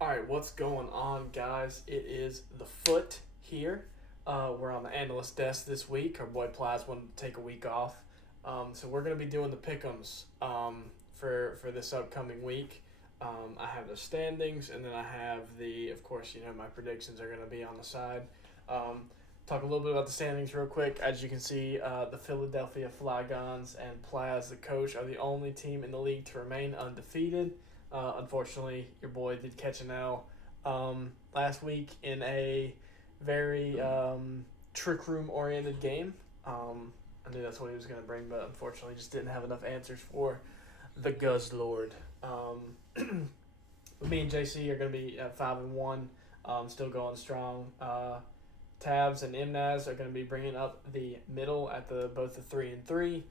All right, what's going on, guys? It is the Foot here. We're on the analyst desk this week. Our boy Plaz wanted to take a week off, so we're going to be doing the pick'ems for this upcoming week. I have the standings, and then I have of course, my predictions are going to be on the side. Talk a little bit about the standings real quick. As you can see, the Philadelphia Flygons and Plaz, the coach, are the only team in the league to remain undefeated. Unfortunately, your boy did catch an L last week in a very trick room oriented game. I knew that's what he was going to bring, but unfortunately, just didn't have enough answers for the Guzzlord. Me and JC are going to be at 5-1, still going strong. Tabs and Imnaz are going to be bringing up the middle at both the 3-3.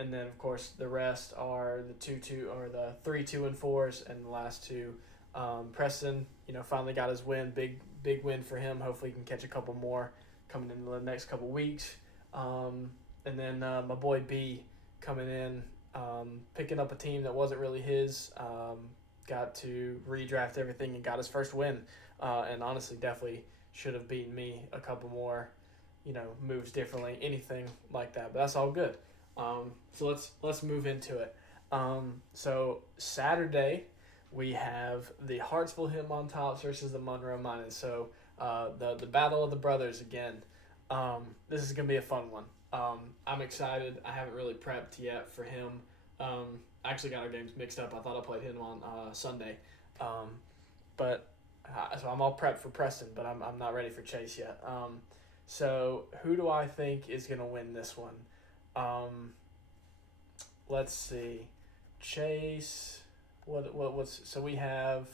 And then of course the rest are the 2-2 or the 3-2 and 4s, and the last two. Preston, finally got his win. Big win for him. Hopefully he can catch a couple more coming into the next couple weeks. And then my boy B coming in, picking up a team that wasn't really his. Got to redraft everything and got his first win. And honestly, definitely should have beaten me a couple more, moves differently, anything like that. But that's all good. So let's move into it. So Saturday we have the Hartsville Him on Tops versus the Monroe Miners. So the battle of the brothers again. This is gonna be a fun one. I'm excited. I haven't really prepped yet for him. I actually got our games mixed up. I thought I played him on Sunday, but so I'm all prepped for Preston, but I'm not ready for Chase yet. So who do I think is gonna win this one? Let's see. Chase. What's so we have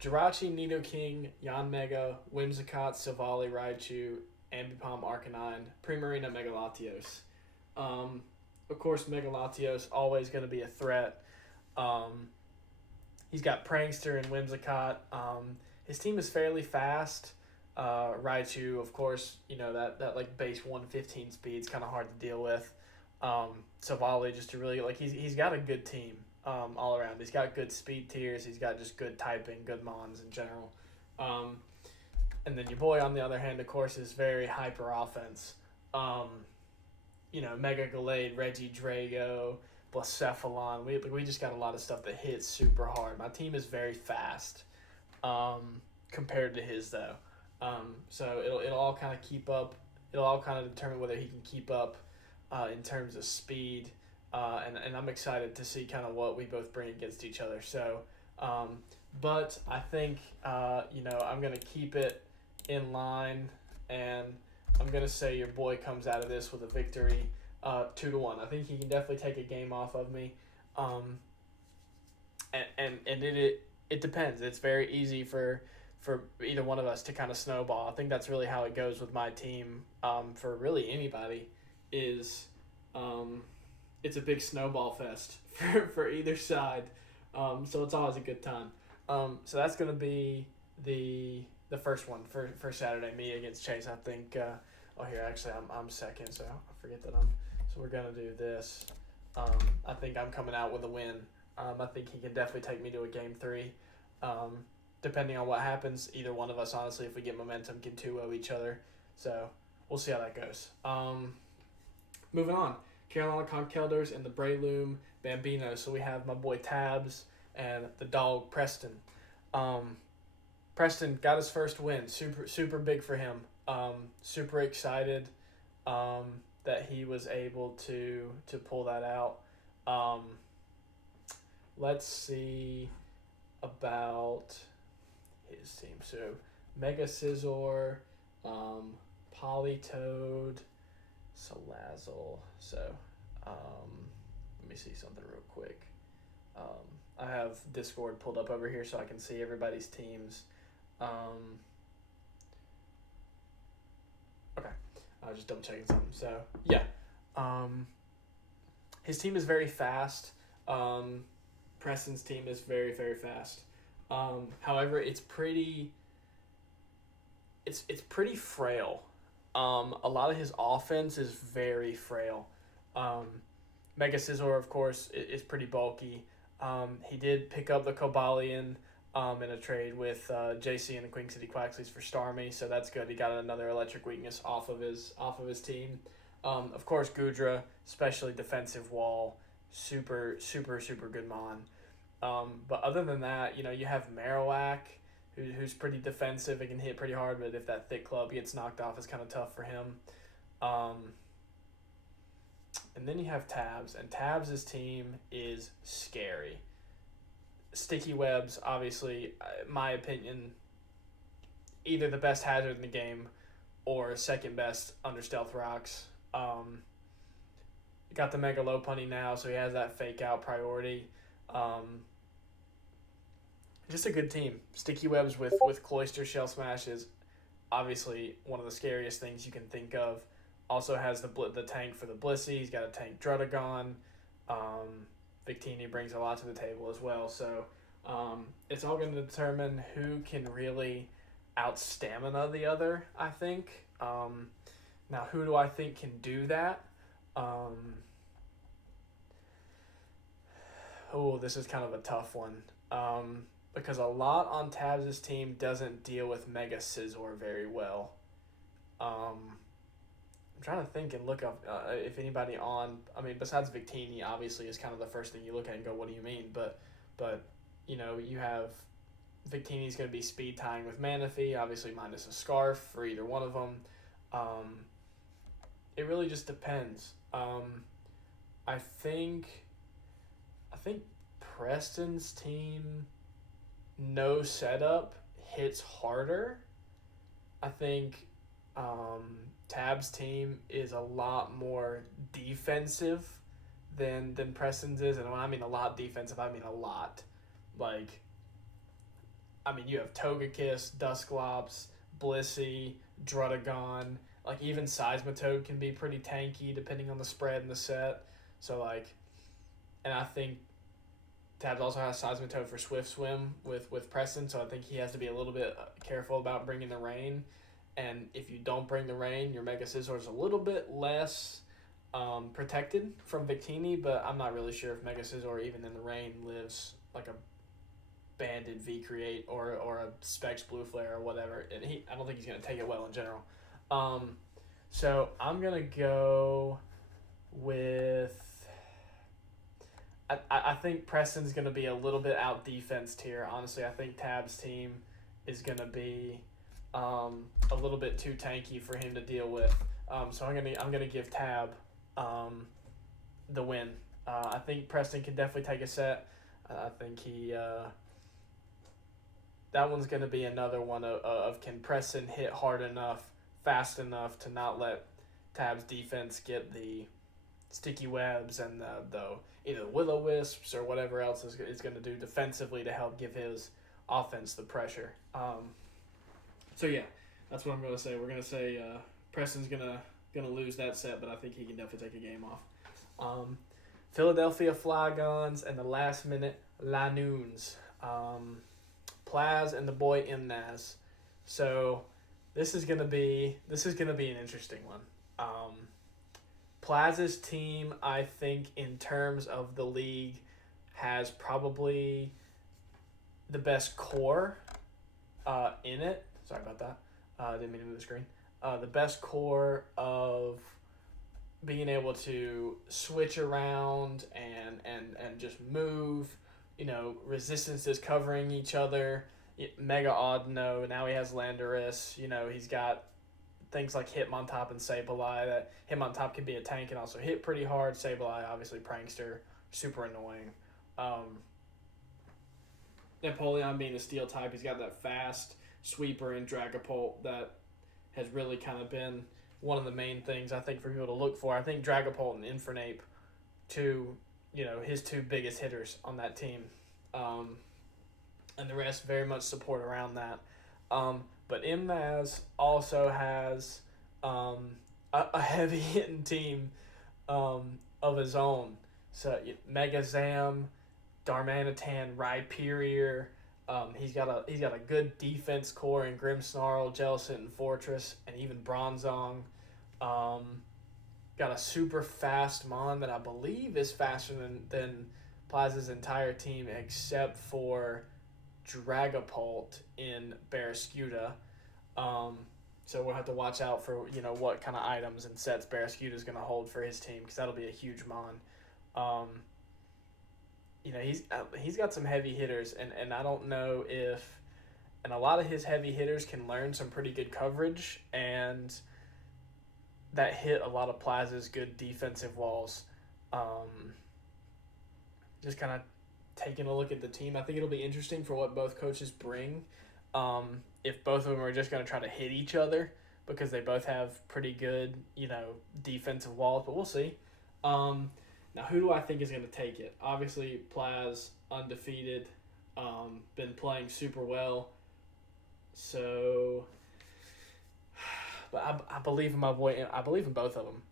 Jirachi, Nido King, Jan Mega, Whimsicott, Savali, Raichu, Ambipom, Arcanine, Primarina, Megalatios. Of course, Megalatios always going to be a threat. He's got Prankster and Whimsicott. His team is fairly fast. Raichu, of course, that like base 115 speed is kind of hard to deal with. Savali, just to really he's got a good team all around. He's got good speed tiers. He's got just good typing, good mons in general. And then your boy, on the other hand, of course, is very hyper offense. Mega Gallade, Reggie Drago, Blacephalon. We just got a lot of stuff that hits super hard. My team is very fast compared to his, though. So it'll all kind of keep up. It'll all kind of determine whether he can keep up in terms of speed. And I'm excited to see kind of what we both bring against each other. So, but I think, I'm going to keep it in line, and I'm going to say your boy comes out of this with a victory 2-1. I think he can definitely take a game off of me. And it depends. It's very easy for either one of us to kind of snowball. I think that's really how it goes with my team. For really anybody is it's a big snowball fest for either side. So it's always a good time. So that's going to be the first one for Saturday, me against Chase. I think, here, actually, I'm second, so I forget that so we're going to do this. I think I'm coming out with a win. I think he can definitely take me to a game 3. Depending on what happens, either one of us, honestly, if we get momentum, can 2-0 each other. So we'll see how that goes. Moving on. Carolina Conkelders and the Breloom Bambino. So we have my boy Tabs and the dog Preston. Preston got his first win. Super big for him. Super excited that he was able to pull that out. Let's see about his team. So Mega Scizor, Politoed, Salazzle. So let me see something real quick. I have Discord pulled up over here so I can see everybody's teams. Okay, I was just double checking something. So yeah, his team is very fast. Preston's team is very, very fast. However, it's pretty frail. A lot of his offense is very frail. Mega Scizor, of course, is pretty bulky. He did pick up the Cobalion. in a trade with JC and the Queen City Quaxleys for Starmie, so that's good. He got another electric weakness off of his team. Of course, Gudra, especially defensive wall, super super super good mon. But other than that, you have Marowak, who's pretty defensive and can hit pretty hard, but if that thick club gets knocked off, it's kind of tough for him. Um, and then you have Tabs, and Tabs' team is scary. Sticky Webs, obviously, in my opinion, either the best hazard in the game or second best under Stealth Rocks. Got the Mega Low Punny now, so he has that fake out priority. Just a good team. Sticky Webs with Cloister Shell Smash is obviously one of the scariest things you can think of. Also has the tank for the Blissey. He's got a tank Drudagon. Victini brings a lot to the table as well. So it's all going to determine who can really out-stamina the other, I think. Now, who do I think can do that? This is kind of a tough one. Because a lot on Tabs' team doesn't deal with Mega Scizor very well. I'm trying to think and look up if anybody besides Victini, obviously, is kind of the first thing you look at and go, what do you mean? But you have Victini's going to be speed tying with Manaphy, obviously minus a Scarf for either one of them. It really just depends. I think Preston's team, no setup, hits harder. I think Tab's team is a lot more defensive than Preston's is. And when I mean a lot defensive, I mean a lot. You have Togekiss, Dusclops, Blissey, Drudagon. Even Seismitoad can be pretty tanky depending on the spread and the set. So, and I think Tabs also has Seismitoad for Swift Swim with Preston, so I think he has to be a little bit careful about bringing the rain. And if you don't bring the rain, your Mega Scizor is a little bit less protected from Victini, but I'm not really sure if Mega Scizor, even in the rain, lives like a Banded V-Create or a Specs Blue Flare or whatever. And I don't think he's going to take it well in general. So I'm going to go with... I think Preston's going to be a little bit out-defensed here. Honestly, I think Tab's team is going to be a little bit too tanky for him to deal with. So I'm gonna give Tab the win. I think Preston can definitely take a set. I think that one's going to be another one of can Preston hit hard enough, fast enough to not let Tab's defense get the sticky webs and the either Will-O-Wisps or whatever else is going to do defensively to help give his offense the pressure. So yeah, that's what I'm going to say. We're going to say Preston's going to lose that set, but I think he can definitely take a game off. Philadelphia Flygons and the last minute Lanoons. Plaz and the boy Imnaz. So this is gonna be an interesting one. Plaz's team, I think, in terms of the league, has probably the best core in it. Sorry about that. Didn't mean to move the screen. The best core of being able to switch around and just move. Resistances covering each other. Mega Audino. Now he has Landorus. He's got things like Hitmontop and Sableye. That Hitmontop can be a tank and also hit pretty hard. Sableye, obviously, prankster. Super annoying. Napoleon being a steel type, he's got that fast sweeper and Dragapult that has really kind of been one of the main things I think for people to look for. I think Dragapult and Infernape, his two biggest hitters on that team. And the rest very much support around that. But Imnaz also has a heavy hitting team of his own. So Mega Zam, Darmanitan, Rhyperior. He's got a good defense core in Grimmsnarl, Jellicent, and Fortress, and even Bronzong. Got a super fast Mon that I believe is faster than Plaza's entire team except for Dragapult in Barraskewda. So we'll have to watch out for what kind of items and sets Barraskewda is going to hold for his team, because that'll be a huge mon. Um, he's got some heavy hitters, and I don't know if, and a lot of his heavy hitters can learn some pretty good coverage, and that hit a lot of Plaza's good defensive walls. Just kind of taking a look at the team, I think it'll be interesting for what both coaches bring. If both of them are just going to try to hit each other, because they both have pretty good, defensive walls, but we'll see. Now, who do I think is going to take it? Obviously, Plaz, undefeated, been playing super well. So, but I believe in my boy. I believe in both of them.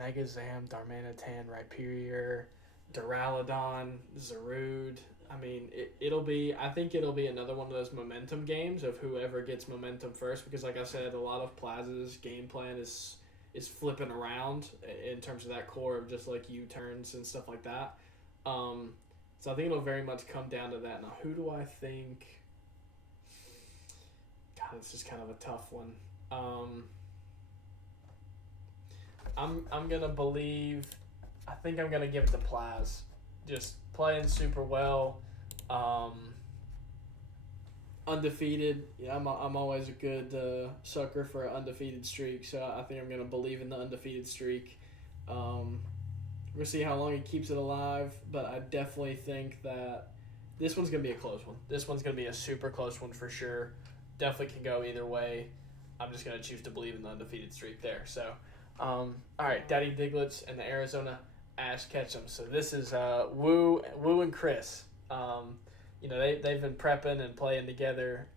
Megazam, Darmanitan, Rhyperior, Duraludon, Zarude. I mean, I think it'll be another one of those momentum games of whoever gets momentum first, because like I said, a lot of Plaza's game plan is flipping around in terms of that core of just like U-turns and stuff like that. So I think it'll very much come down to that. Now, who do I think? God, this is kind of a tough one. I'm gonna believe. I think I'm gonna give it to Plaz. Just playing super well. Undefeeted. Yeah, I'm always a good sucker for an undefeated streak. So I think I'm gonna believe in the undefeated streak. We'll see how long he keeps it alive, but I definitely think that this one's gonna be a close one. This one's gonna be a super close one for sure. Definitely can go either way. I'm just gonna choose to believe in the undefeated streak there. So, all right, Daddy Diglets and the Arizona Ash Ketchum. So this is Woo and Chris. They've been prepping and playing together.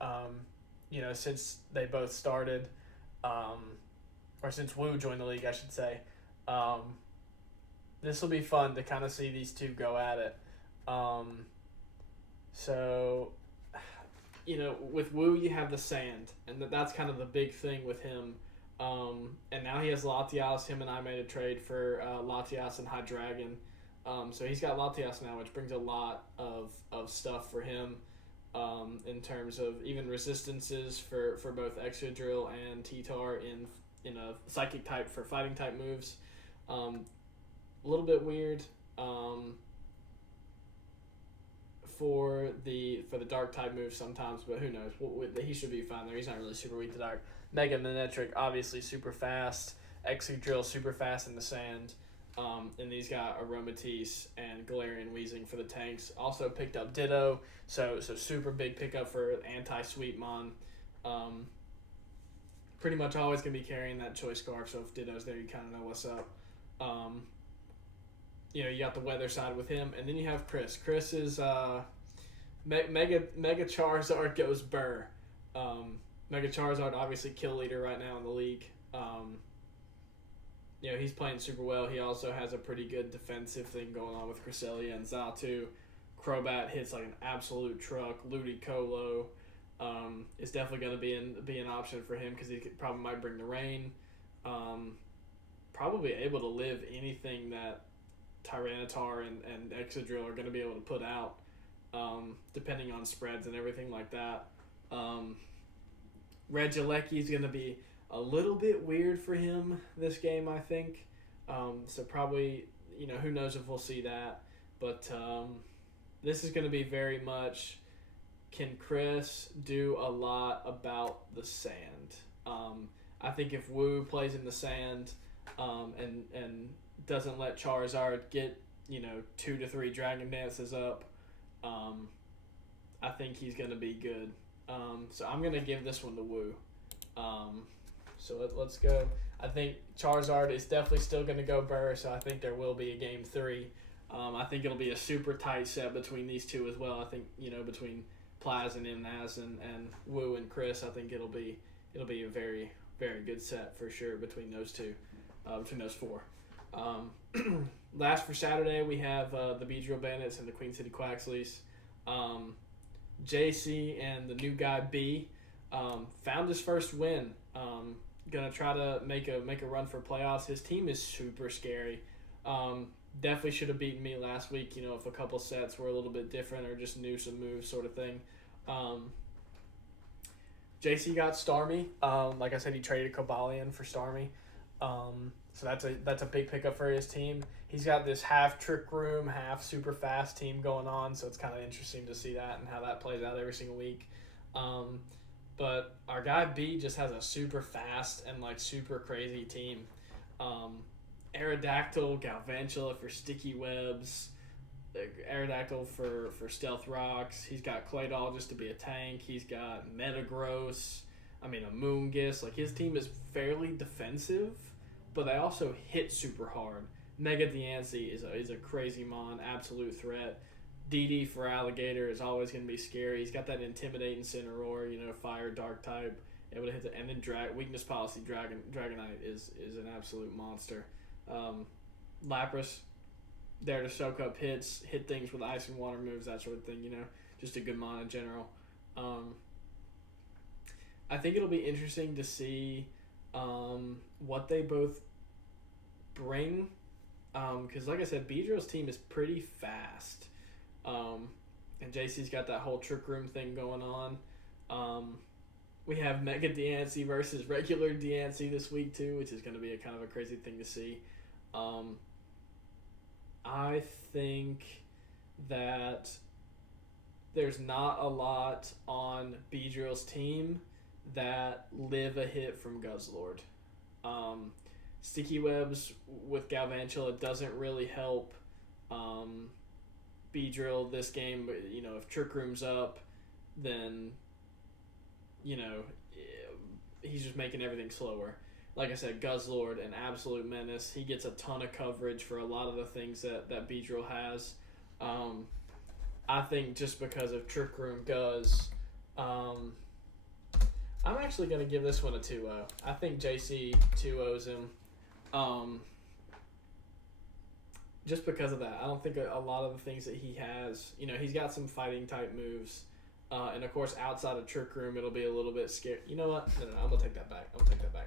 Since they both started, or since Woo joined the league, I should say. This will be fun to kind of see these two go at it. With Woo, you have the sand, and that's kind of the big thing with him. And now he has Latias. Him and I made a trade for Latias and Hydreigon. So he's got Latias now, which brings a lot of stuff for him in terms of even resistances for both Excadrill and T-Tar in a Psychic type for fighting type moves. A little bit weird for the dark type moves sometimes, but who knows? He should be fine there. He's not really super weak to dark. Mega Manectric, obviously super fast. Excadrill, super fast in the sand. And he's got Aromatisse and Galarian Weezing for the tanks. Also picked up Ditto, so super big pickup for anti-Sweetmon. Pretty much always going to be carrying that Choice Scarf, so if Ditto's there, you kind of know what's up. You got the weather side with him, and then you have Chris. Chris is Mega Charizard goes Burr. Mega Charizard obviously kill leader right now in the league. He's playing super well. He also has a pretty good defensive thing going on with Cresselia and Xatu. Crobat hits like an absolute truck. Ludicolo is definitely going to be an option for him because he probably might bring the rain. Probably able to live anything that Tyranitar and Excadrill are going to be able to put out, depending on spreads and everything like that. Regieleki is going to be a little bit weird for him this game, I think. So probably, who knows if we'll see that. But this is going to be very much, can Chris do a lot about the sand? I think if Woo plays in the sand and doesn't let Charizard get, 2 to 3 Dragon Dances up, I think he's going to be good. So I'm going to give this one to Woo. So let's go. I think Charizard is definitely still going to go Burr, so I think there will be a Game 3. I think it'll be a super tight set between these two as well. I think, between Plaz and Imnaz and Woo and Chris, I think it'll be a very, very good set for sure between those two, between those four. Last for Saturday, we have the Beedrill Bandits and the Queen City Quaxleys. JC and the new guy B found his first win. Gonna try to make a run for playoffs. His team is super scary. Definitely should have beaten me last week, if a couple sets were a little bit different or just knew some moves sort of thing. JC got Starmie. Like I said, he traded Kobalian for Starmie. So that's a big pickup for his team. He's got this half Trick Room, half super fast team going on, so it's kind of interesting to see that and how that plays out every single week. But our guy B just has a super fast and super crazy team. Aerodactyl, Galvantula for sticky webs, Aerodactyl for stealth rocks. He's got Claydol just to be a tank. He's got Metagross. A Moongus. His team is fairly defensive, but they also hit super hard. Mega Diancie is a crazy mon, absolute threat. DD for Alligator is always going to be scary. He's got that intimidating Cineroar, fire, dark type, able to hit the, and then weakness policy Dragonite is an absolute monster. Lapras, there to soak up hits, hit things with ice and water moves, that sort of thing. Just a good mon in general. I think it'll be interesting to see what they both bring. Because, like I said, Beedrill's team is pretty fast. And JC's got that whole Trick Room thing going on. We have Mega Diancie versus regular Diancie this week, too, which is going to be a kind of a crazy thing to see. I think that there's not a lot on Beedrill's team that live a hit from Guzzlord. Sticky Webs with Galvantula doesn't really help Beedrill this game. But, if Trick Room's up, then, he's just making everything slower. Like I said, Guzzlord, an absolute menace. He gets a ton of coverage for a lot of the things that Beedrill has. I think just because of Trick Room Guzz, I'm actually going to give this one a 2-0. I think JC 2-0s him. Just because of that. I don't think a lot of the things that he has, he's got some fighting type moves. And of course, outside of Trick Room, it'll be a little bit scary. You know what? No, I'm gonna take that back.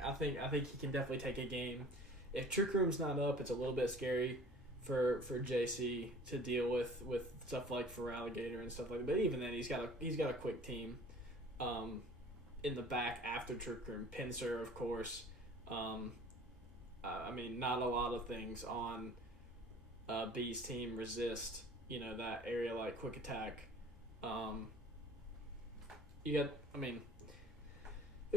I think he can definitely take a game. If Trick Room's not up, it's a little bit scary for JC to deal with stuff like for Alligator and stuff like that. But even then, he's got a quick team. In the back after Trick Room, Pinsir, of course. Not a lot of things on B's team resist. That area like quick attack. There's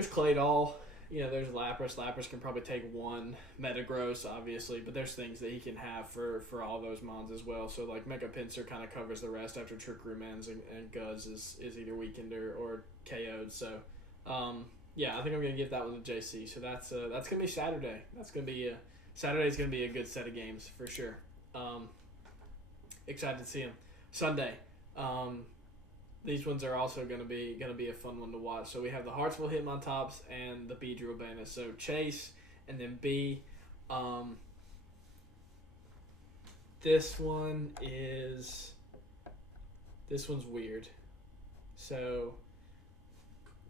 Claydol, there's Lapras. Lapras can probably take one. Metagross, obviously, but there's things that he can have for all those mons as well. So, Mega Pinsir kind of covers the rest after Trick Room ends, and Guzz is either weakened or KO'd. So, I think I'm going to give that one to JC. So that's going to be Saturday. Saturday's going to be a good set of games for sure. Excited to see him. Sunday. These ones are also going to be a fun one to watch. So we have the Hartsville Hitmontops and the Beedrill Bandits. So Chase and then B. This one's weird. So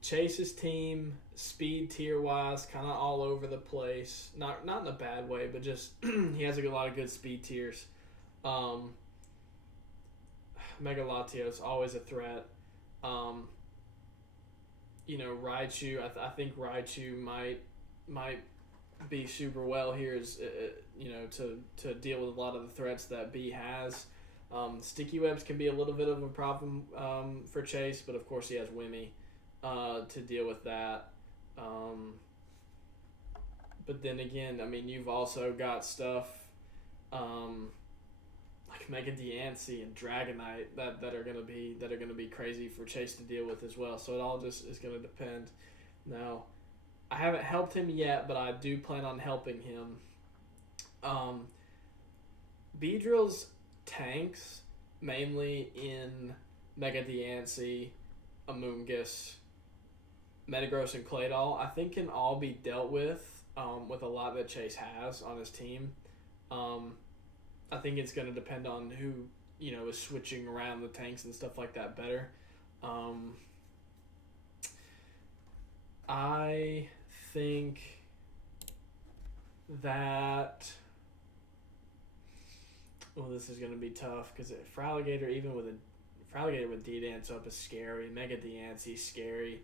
Chase's team, speed tier wise, kind of all over the place. Not in a bad way, but just he has a lot of good speed tiers. Mega Latios, always a threat. Raichu, I think Raichu might be super well here to deal with a lot of the threats that B has. Sticky Webs can be a little bit of a problem for Chase, but of course he has Wimmy to deal with that. But then again, you've also got stuff like Mega Diancie and Dragonite that are gonna be crazy for Chase to deal with as well. So it all just is gonna depend. Now, I haven't helped him yet, but I do plan on helping him. Beedrill's tanks, mainly in Mega Diancie, Amoonguss, Metagross, and Claydol, I think can all be dealt with a lot that Chase has on his team. I think it's going to depend on who, is switching around the tanks and stuff like that better. I think that Well, this is going to be tough because for Alligator, for Alligator with D-Dance up is scary. Mega D'Ancy's scary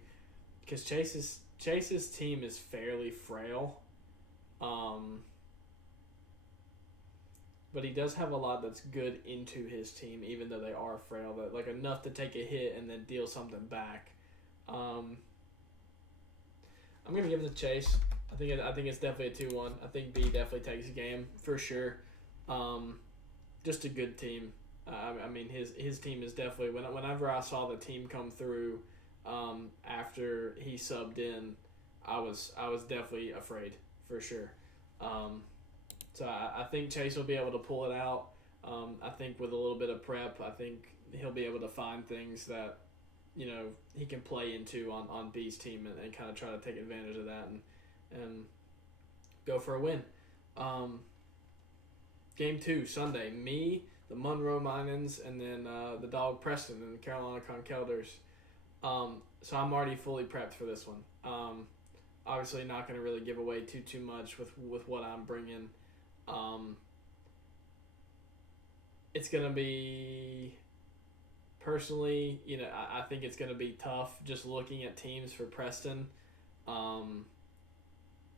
because Chase's team is fairly frail. But he does have a lot that's good into his team, even though they are frail. That like enough to take a hit and then deal something back. I'm gonna give it to Chase. I think it's definitely a 2-1. I think B definitely takes the game for sure. Just a good team. I mean his team is definitely whenever I saw the team come through after he subbed in, I was definitely afraid for sure. So I think Chase will be able to pull it out. I think with a little bit of prep, I think he'll be able to find things that, he can play into on B's team and kind of try to take advantage of that and go for a win. Game 2, Sunday. Me, the Monroe Minans, and then the dog Preston and the Carolina Conkelders. So I'm already fully prepped for this one. Obviously not going to really give away too much with what I'm bringing. It's going to be, personally, I think it's going to be tough just looking at teams for Preston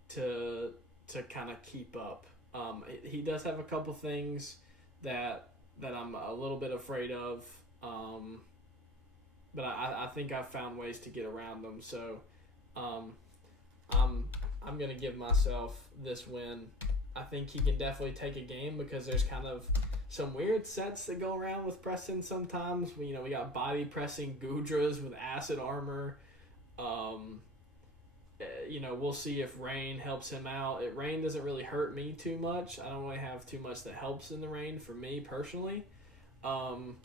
to kind of keep up. He does have a couple things that I'm a little bit afraid of, but I think I've found ways to get around them. So I'm going to give myself this win. I think he can definitely take a game because there's kind of some weird sets that go around with Preston sometimes. We got body pressing Gudras with acid armor. We'll see if Rain helps him out. Rain doesn't really hurt me too much. I don't really have too much that helps in the Rain for me personally. But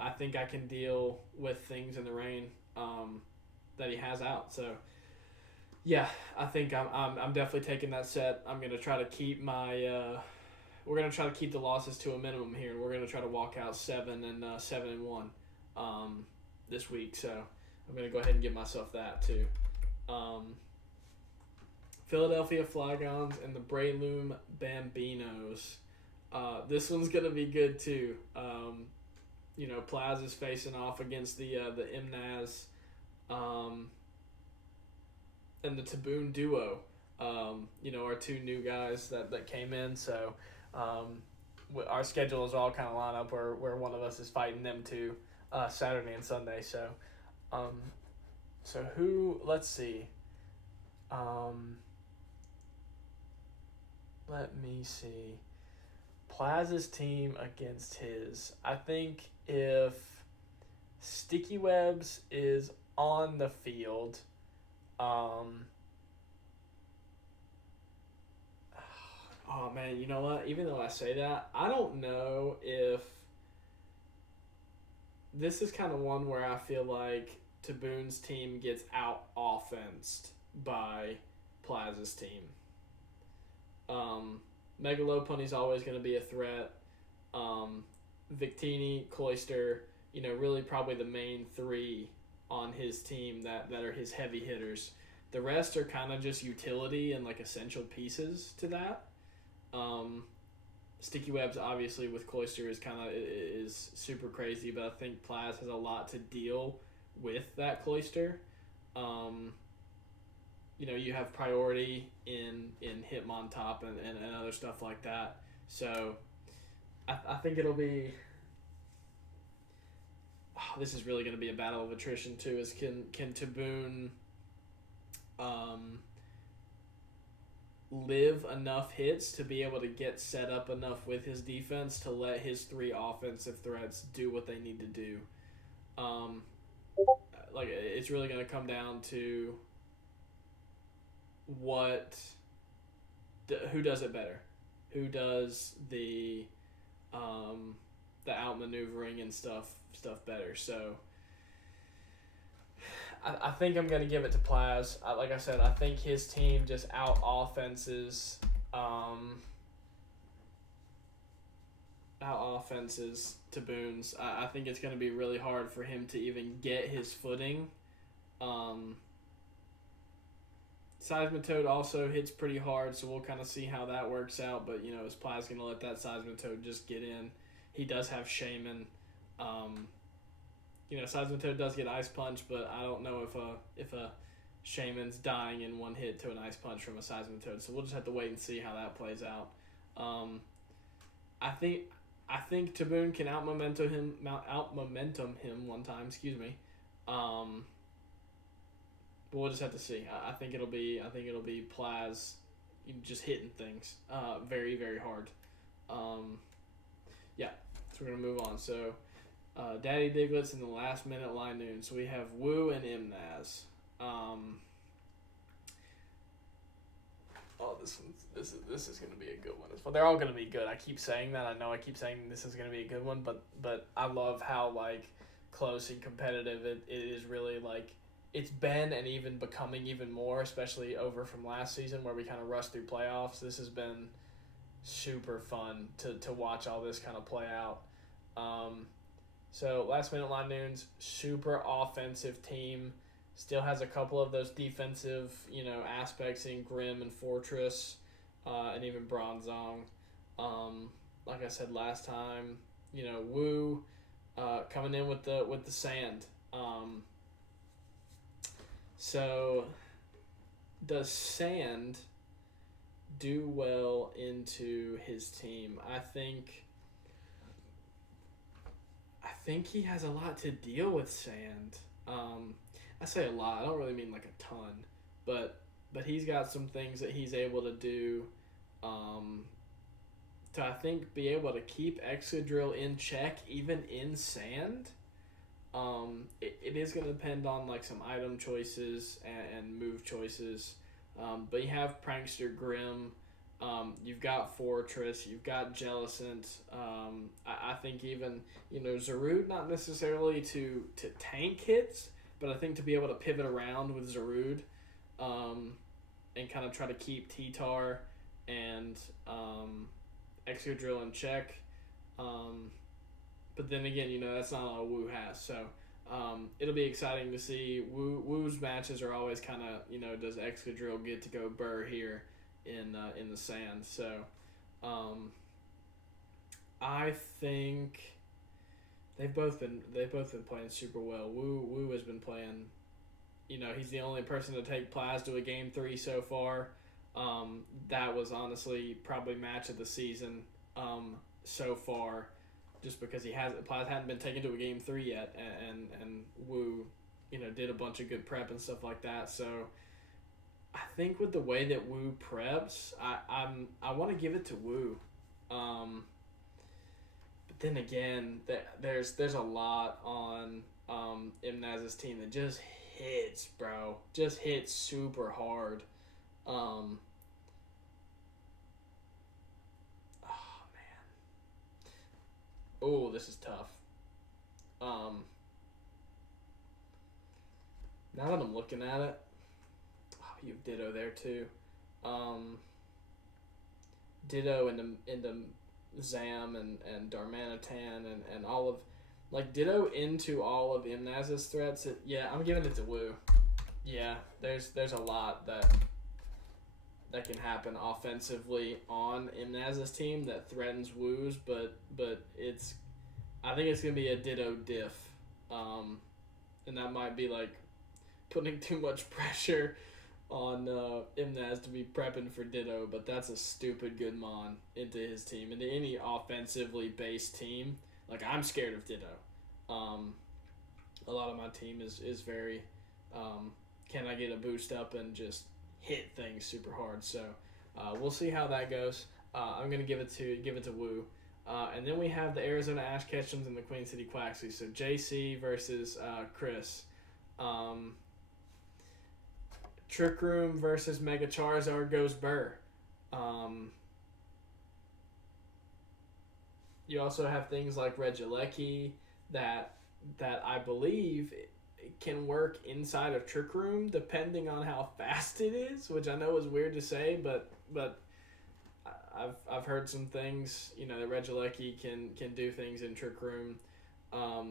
I think I can deal with things in the Rain that he has out. So yeah, I think I'm definitely taking that set. I'm gonna try to keep we're gonna try to keep the losses to a minimum here. We're gonna try to walk out 7-1 this week. So I'm gonna go ahead and give myself that too. Philadelphia Flygons and the Breloom Bambinos. This one's gonna be good too. Plaza's facing off against the MNAS. And the Taboon duo, our two new guys that came in. So our schedules all kind of line up where one of us is fighting them two Saturday and Sunday. So let's see. Let me see. Plaza's team against his. I think if Sticky Webs is on the field, oh man, you know what? Even though I say that, I don't know if this is kind of one where I feel like Taboon's team gets out offensed by Plaza's team. Megalopunny's always going to be a threat. Victini, Cloyster, really probably the main three on his team that are his heavy hitters. The rest are kind of just utility and like essential pieces to that. Sticky Webs obviously with Cloyster is super crazy, but I think Plaz has a lot to deal with that Cloyster. You have priority in Hitmontop and other stuff like that. So I think it'll be. This is really going to be a battle of attrition too. Is can Taboon live enough hits to be able to get set up enough with his defense to let his three offensive threats do what they need to do. It's really going to come down to who does it better, who does the outmaneuvering and stuff better. So I think I'm going to give it to Plaz. Like I said, I think his team just out offenses Taboon's. I think it's going to be really hard for him to even get his footing. Seismitoad also hits pretty hard, so we'll kind of see how that works out. But, is Plaz going to let that Seismitoad just get in? He does have Shaman. Seismitoad does get Ice Punch, but I don't know if a Shaman's dying in one hit to an Ice Punch from a Seismitoad. So we'll just have to wait and see how that plays out. I think Taboon can out momentum him one time. Excuse me. But we'll just have to see. I think it'll be Plaz just hitting things very, very hard. Yeah, so we're gonna move on. So Daddy Diglett's in the last minute line noon. So we have Woo and Imnaz. This is gonna be a good one. Well, they're all gonna be good. I keep saying that. I know I keep saying this is gonna be a good one, but I love how close and competitive it is really it's been, and even becoming even more, especially over from last season where we kind of rushed through playoffs. This has been super fun to watch all this kind of play out. So last minute line noons, super offensive team. Still has a couple of those defensive, aspects in Grim and Fortress, and even Bronzong. Like I said last time, Woo, coming in with the sand. So does Sand do well into his team? I think he has a lot to deal with Sand. I say a lot. I don't really mean a ton, but he's got some things that he's able to do to, I think, be able to keep Excadrill in check even in Sand. It is going to depend on some item choices and move choices, but you have Prankster Grim, you've got Fortress, you've got Jellicent. I think even Zarude, not necessarily to tank hits, but I think to be able to pivot around with Zarude, and kind of try to keep T-Tar and Excadrill in check. But then again, that's not all Woo has. So it'll be exciting to see. Woo's matches are always kind of, does Excadrill get to go burr here in the sand? So I think they've both been playing super well. Woo has been playing. He's the only person to take Plaz to a game 3 so far. That was honestly probably match of the season so far. Just because Plaz hadn't been taken to a game 3 yet, and Woo, did a bunch of good prep and stuff like that. So I think with the way that Woo preps, I want to give it to Woo. But then again, there's a lot on Imnaz's team that just hits, bro. Just hits super hard. Oh, this is tough. Now that I'm looking at it, you have Ditto there too. Ditto into Zam and Darmanitan and all of Ditto into all of Imnaz's threats. Yeah, I'm giving it to Woo. Yeah, there's a lot that can happen offensively on Imnaz's team that threatens Woo's, but I think it's gonna be a Ditto diff, and that might be putting too much pressure on Imnaz to be prepping for Ditto, but that's a stupid good mon into his team, into any offensively based team. I'm scared of Ditto. A lot of my team is very, can I get a boost up and just hit things super hard? So we'll see how that goes. I'm gonna give it to Woo, and then we have the Arizona Ash Ketchums and the Queen City Quaxley. So JC versus Chris. Trick Room versus Mega Charizard goes Burr. You also have things like Regieleki that I believe can work inside of Trick Room depending on how fast it is, which I know is weird to say, but I've heard some things, that Regieleki can do things in Trick Room. I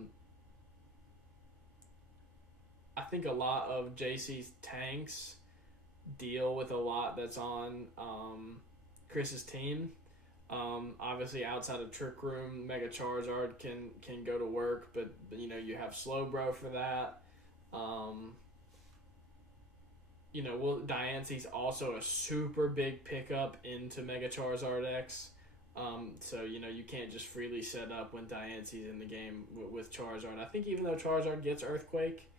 think a lot of JC's tanks deal with a lot that's on Chris's team. Obviously, outside of Trick Room, Mega Charizard can go to work, but you have Slowbro for that. Diance's also a super big pickup into Mega Charizard X. So you can't just freely set up when Diance's in the game with Charizard. I think even though Charizard gets Earthquake,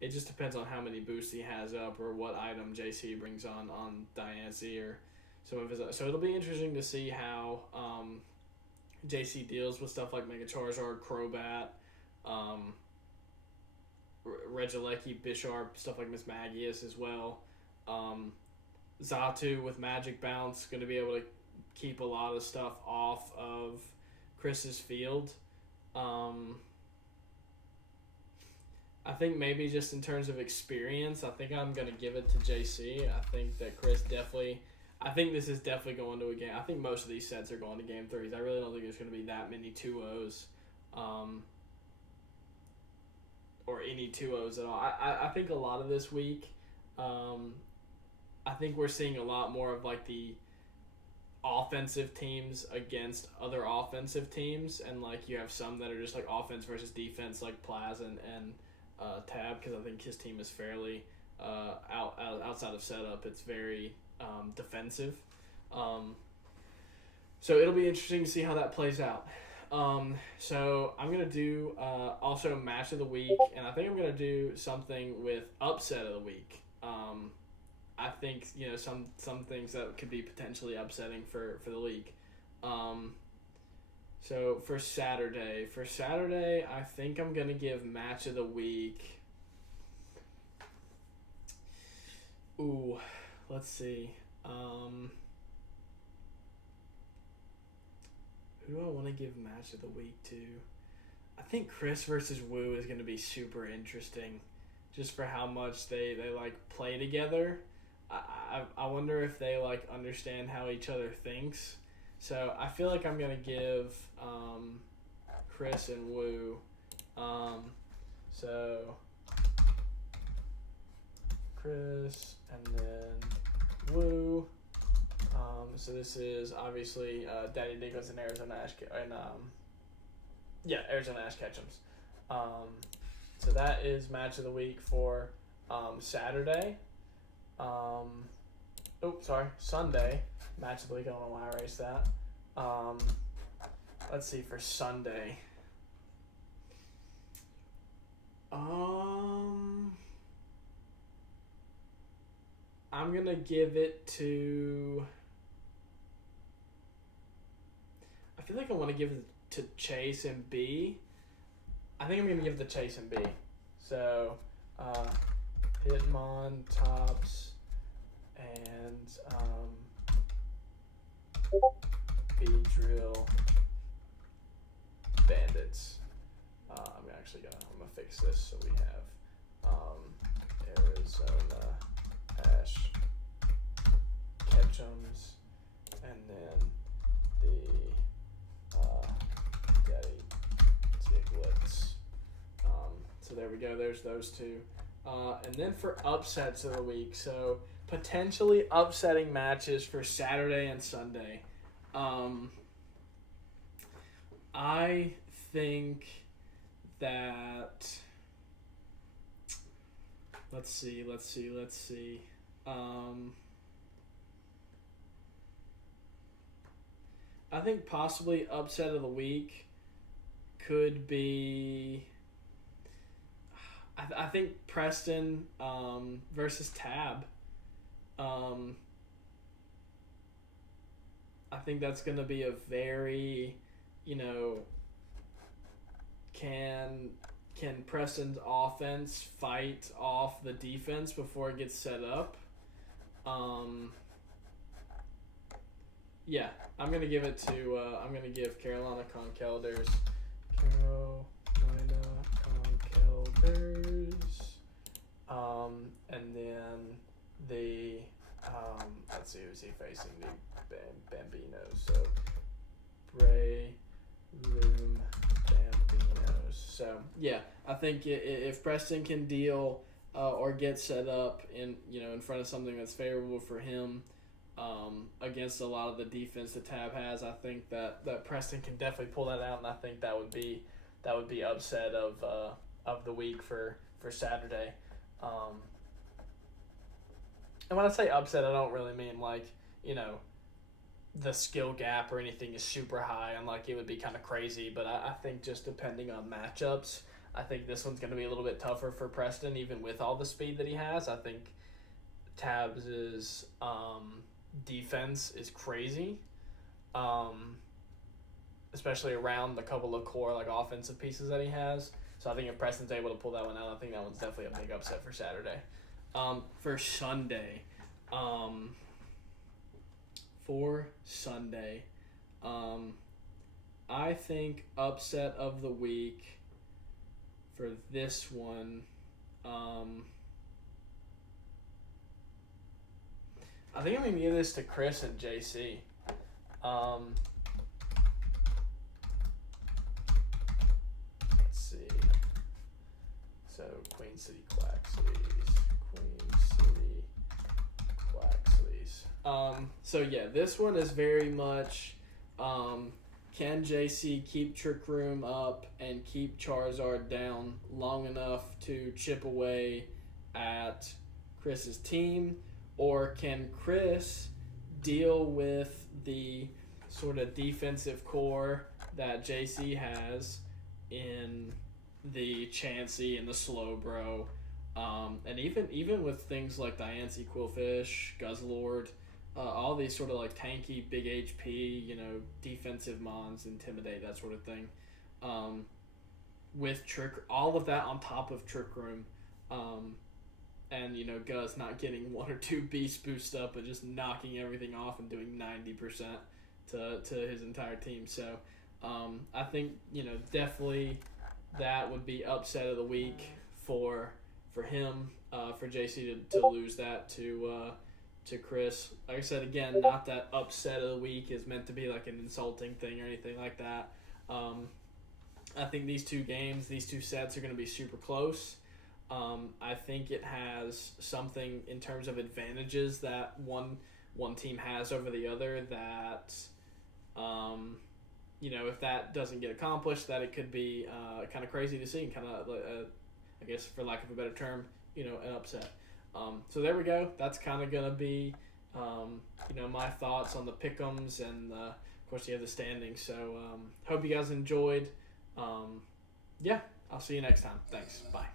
it just depends on how many boosts he has up or what item JC brings on Diancie or some of his. So it'll be interesting to see how JC deals with stuff like Mega Charizard, Crobat, Regieleki, Bisharp, stuff like Miss Magius as well. Xatu with Magic Bounce going to be able to keep a lot of stuff off of Chris's field. I think maybe just in terms of experience, I think I'm going to give it to JC. I think that Chris definitely... I think this is definitely going to a game. I think most of these sets are going to game 3s. I really don't think there's going to be that many 2-0s. Or any 2-0s at all. I think a lot of this week, I think we're seeing a lot more of like the offensive teams against other offensive teams, and like you have some that are just like offense versus defense, like Plaz and Tab, because I think his team is fairly outside of setup. It's very defensive. So it'll be interesting to see how that plays out. So I'm going to do also match of the week, and I think I'm going to do something with upset of the week. I think, some things that could be potentially upsetting for the league. So for Saturday, I think I'm going to give match of the week. Ooh, let's see. Who do I want to give match of the week to? I think Chris versus Wu is going to be super interesting, just for how much they like play together. I wonder if they like understand how each other thinks. So I feel like I'm going to give Chris and Wu. So Chris and then Wu. So this is obviously Daddy Diggles and Arizona Ash Arizona Ash Ketchums. So that is match of the week for Saturday. Sunday match of the week. I don't know why I erased that. Let's see for Sunday. I'm gonna give it to. I feel like I want to give it to Chase and B. I think I'm going to give it to Chase and B. So, Hitmon, Tops, and B-Drill, Bandits. I'm going to fix this so we have Arizona Ash Ketchums, and then the Daddy Diglets. So there we go. There's those two. And then for upsets of the week, so potentially upsetting matches for Saturday and Sunday. I think that let's see. I think possibly upset of the week could be. I think Preston versus Tab. I think that's going to be a very, can Preston's offense fight off the defense before it gets set up? Yeah, I'm gonna give it to. I'm gonna give Carolina Conkelders. And then the. Let's see who's he facing. The Bambinos. So Bray, Loom, Bambinos. So yeah, I think if Preston can deal or get set up in front of something that's favorable for him against a lot of the defense that Tab has. I think that Preston can definitely pull that out, and I think that would be upset of the week for Saturday. And when I say upset, I don't really mean like the skill gap or anything is super high and like it would be kind of crazy, but I think just depending on matchups, I think this one's going to be a little bit tougher for Preston, even with all the speed that he has. I think Tabs' defense is crazy, especially around the couple of core like offensive pieces that he has. So I think if Preston's able to pull that one out, I think that one's definitely a big upset for Saturday. For Sunday, I think upset of the week for this one, I think I'm going to give this to Chris and JC. Let's see. So, Queen City Quaxleys. So yeah, this one is very much, can JC keep Trick Room up and keep Charizard down long enough to chip away at Chris's team? Or can Chris deal with the sort of defensive core that JC has in the Chansey and the Slowbro, and even with things like Diancie, Quillfish, Guzzlord, all these sort of like tanky, big HP, defensive mons, Intimidate, that sort of thing, with all of that on top of Trick Room, and Guz not getting one or two beast boost up, but just knocking everything off and doing 90% to his entire team. So I think definitely that would be upset of the week for him, for JC to lose that to Chris. Like I said, again, not that upset of the week is meant to be like an insulting thing or anything like that. I think these two sets are going to be super close. I think it has something in terms of advantages that one team has over the other that, if that doesn't get accomplished, that it could be kind of crazy to see and kind of, I guess for lack of a better term, an upset. So there we go. That's kind of going to be, my thoughts on the pick'ems, and of course you have the standings. So hope you guys enjoyed. Yeah, I'll see you next time. Thanks. Bye.